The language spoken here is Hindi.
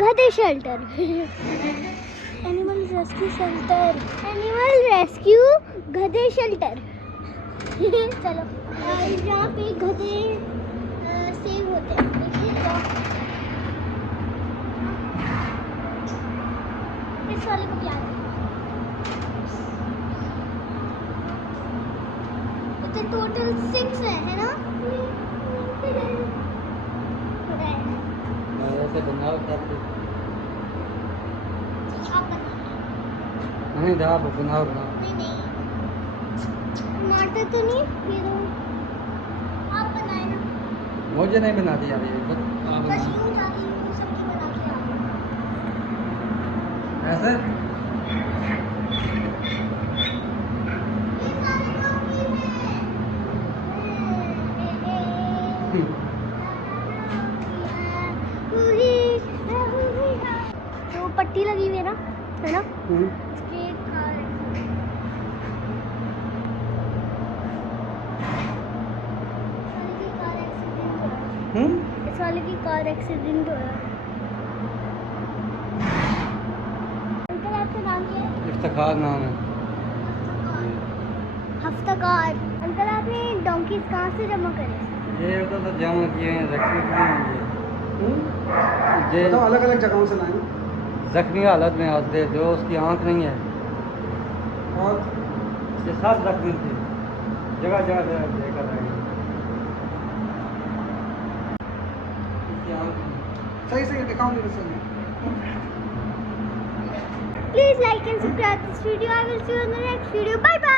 गधे shelter. Animal rescue shelter, animal rescue गधे शेल्टर। चलो यहाँ पे गधे सेव होते हैं, देखिए इस वाले को क्या है? तो टोटल 6 है ना? ऐसे बनाओ सब आप नहीं आप बनाओ बनाओ नहीं टमाटर तो नहीं, ये दो आप बनाए ना। मुझे नहीं बनाती यार ये बस आप बस बनाओ यूं जाके यूं सब्जी बना के आओ। ऐसे ये सारे काम ये है। तो पट्टी लगी हुई है ना, है ना? इसके इस वाले की कार एक्सीडेंट हुआ। अंकल आपका नाम क्या है? इफ्तिखार नाम है। हफ्ताकार। अंकल आपने डोंकीज कहाँ से जमा करे? ये उधर से जमा किए हैं, रखे हुए हैं ये तो अलग अलग जगहों से लाए जख्मी हालत में आते जो उसकी आंख नहीं है, और ये सब जख्मी थे, जगह जगह से लेकर आए उसकी आंख नहीं। सही सही दिखाओ मेरे सही। Please like and subscribe this video. I will see you in the next video. Bye bye.